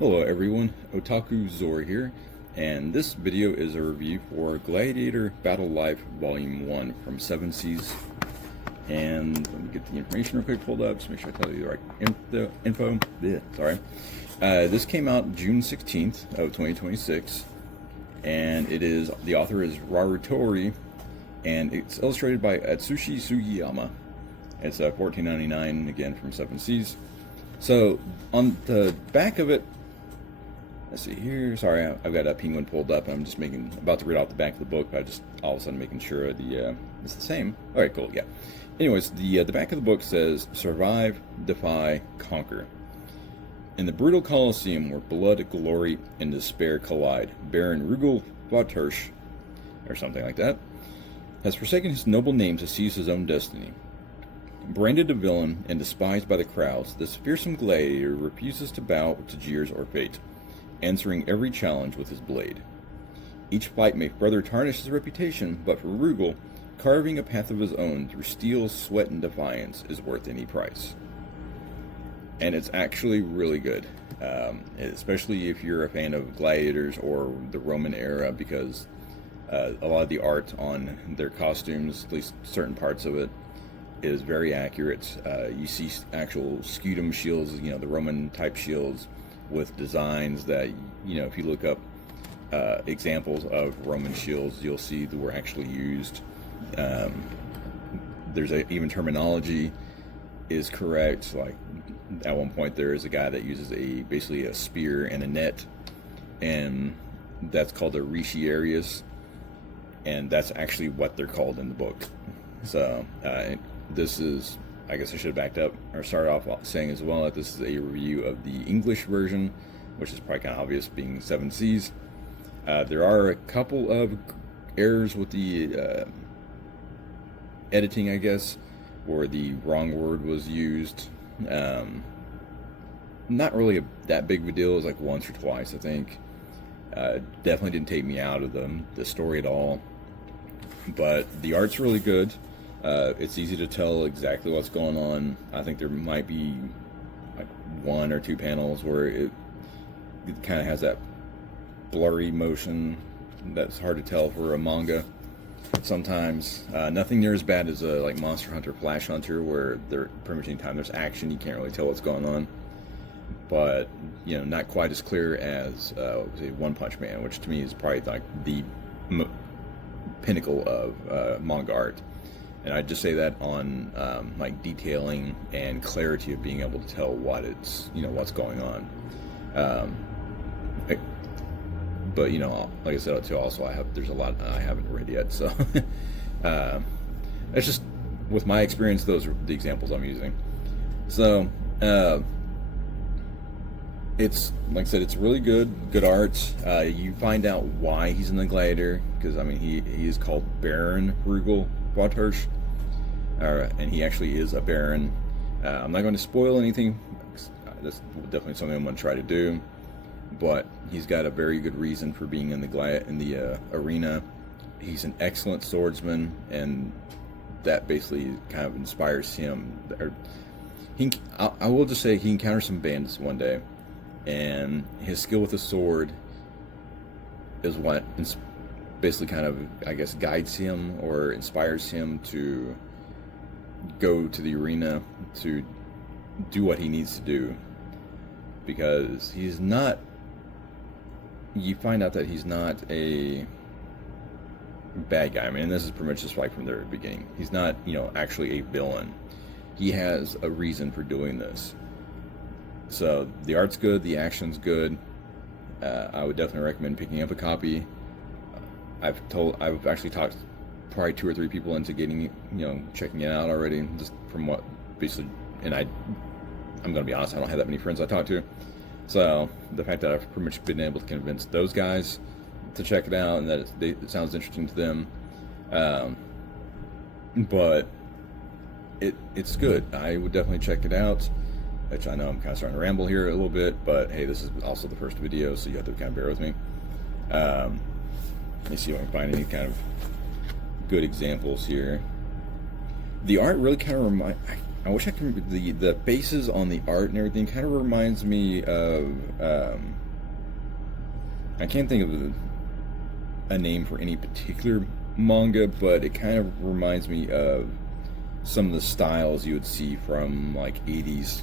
Hello everyone, Otaku Zor here, and this video is a review for Gladiator Battle Life Volume 1 from 7 Seas. And let me get the information real quick pulled up, just make sure I tell you the right info. Yeah, sorry. This came out June 16th of 2026, and the author is Rarutori, and it's illustrated by Atsushi Sugiyama. It's $14.99, again, from 7 Seas. So, on the back of it, let's see here. Sorry, I've got a penguin pulled up. I'm just about to read off the back of the book, but I just all of a sudden making sure it's the same. All right, cool, yeah. Anyways, the back of the book says, "Survive, defy, conquer." In the brutal colosseum where blood, glory, and despair collide, Baron Rügel Fautersch, or something like that, has forsaken his noble name to seize his own destiny. Branded a villain and despised by the crowds, this fearsome gladiator refuses to bow to jeers or fate, answering every challenge with his blade. Each fight may further tarnish his reputation, but for Rügel, carving a path of his own through steel, sweat, and defiance is worth any price. And it's actually really good, especially if you're a fan of gladiators or the Roman era, because a lot of the art on their costumes, at least certain parts of it, is very accurate. You see actual scutum shields, the Roman type shields with designs that, if you look up examples of Roman shields, you'll see that were actually used. There's even terminology is correct. Like at one point there is a guy that uses basically a spear and a net, and that's called a retiarius, and that's actually what they're called in the book. So this is, I guess I should have backed up or started off saying as well that this is a review of the English version, which is probably kind of obvious being 7 Seas. There are a couple of errors with the editing, I guess, where the wrong word was used. Not really that big of a deal. It was like once or twice, I think. Definitely didn't take me out of the story at all. But the art's really good. It's easy to tell exactly what's going on. I think there might be like 1 or 2 panels where it kind of has that blurry motion that's hard to tell for a manga sometimes. Nothing near as bad as like Monster Hunter, Flash Hunter, where pretty much anytime there's action you can't really tell what's going on. But not quite as clear as say One Punch Man, which to me is probably like the pinnacle of manga art. And I just say that on like detailing and clarity of being able to tell what's going on. But like I said too, also there's a lot I haven't read yet, so it's just with my experience, those are the examples I'm using. So it's like I said, it's really good art. You find out why he's in the Gladiator, because he is called Baron Rügel Fautersch, and he actually is a baron. I'm not going to spoil anything. That's definitely something I'm going to try to do. But he's got a very good reason for being in the arena. He's an excellent swordsman, and that basically kind of inspires him. I will just say he encounters some bandits one day, and his skill with the sword is what basically kind of, I guess, guides him or inspires him to go to the arena to do what he needs to do, because you find out that he's not a bad guy. And this is pretty much just like from the very beginning. He's not, actually a villain. He has a reason for doing this. So the art's good, the action's good. I would definitely recommend picking up a copy. I've actually talked probably 2 or 3 people into getting, checking it out already, just from what basically, and I'm gonna be honest, I don't have that many friends I talk to. So the fact that I've pretty much been able to convince those guys to check it out, and that it sounds interesting to them, but it's good. I would definitely check it out. Which I know I'm kind of starting to ramble here a little bit, but hey, this is also the first video, so you have to kind of bear with me. Let me see if I can find any kind of good examples here. The art really kind of I wish I can. The bases on the art and everything kind of reminds me of. I can't think of a name for any particular manga, but it kind of reminds me of some of the styles you would see from like 80s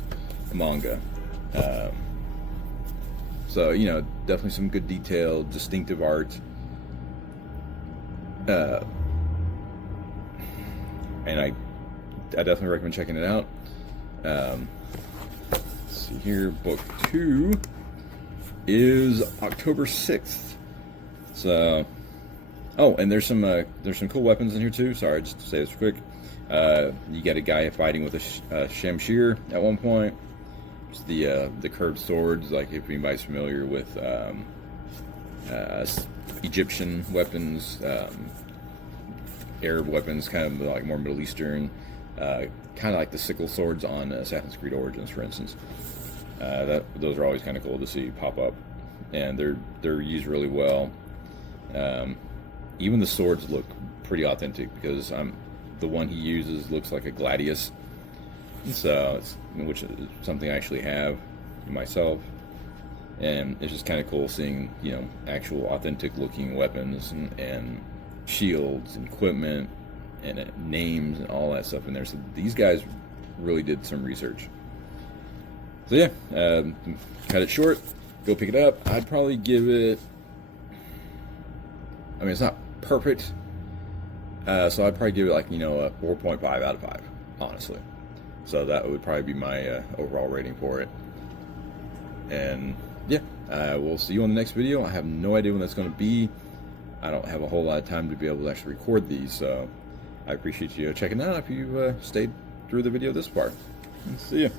manga. So, you know, definitely some good detail, distinctive art. And I definitely recommend checking it out. Let's see here, book 2 is October 6th. So, oh, and there's some cool weapons in here too. Sorry, just to say this quick. You got a guy fighting with a shamshir at one point. It's the curved swords, like if anybody's familiar with Egyptian weapons, Arab weapons, kind of like more Middle Eastern, kind of like the sickle swords on Assassin's Creed Origins, for instance. Those are always kind of cool to see pop up, and they're used really well. Even the swords look pretty authentic, because the one he uses looks like a gladius, so which is something I actually have myself, and it's just kind of cool seeing, you know, actual authentic looking weapons and shields and equipment and names and all that stuff in there. So these guys really did some research. So yeah, cut it short, go pick it up. I'd probably give it, I mean, it's not perfect, so I'd probably give it, like, you know, a 4.5 out of 5, honestly. So that would probably be my overall rating for it. And yeah, we'll see you on the next video. I have no idea when that's going to be. I don't have a whole lot of time to be able to actually record these, so I appreciate you checking out if you stayed through the video this far. See ya.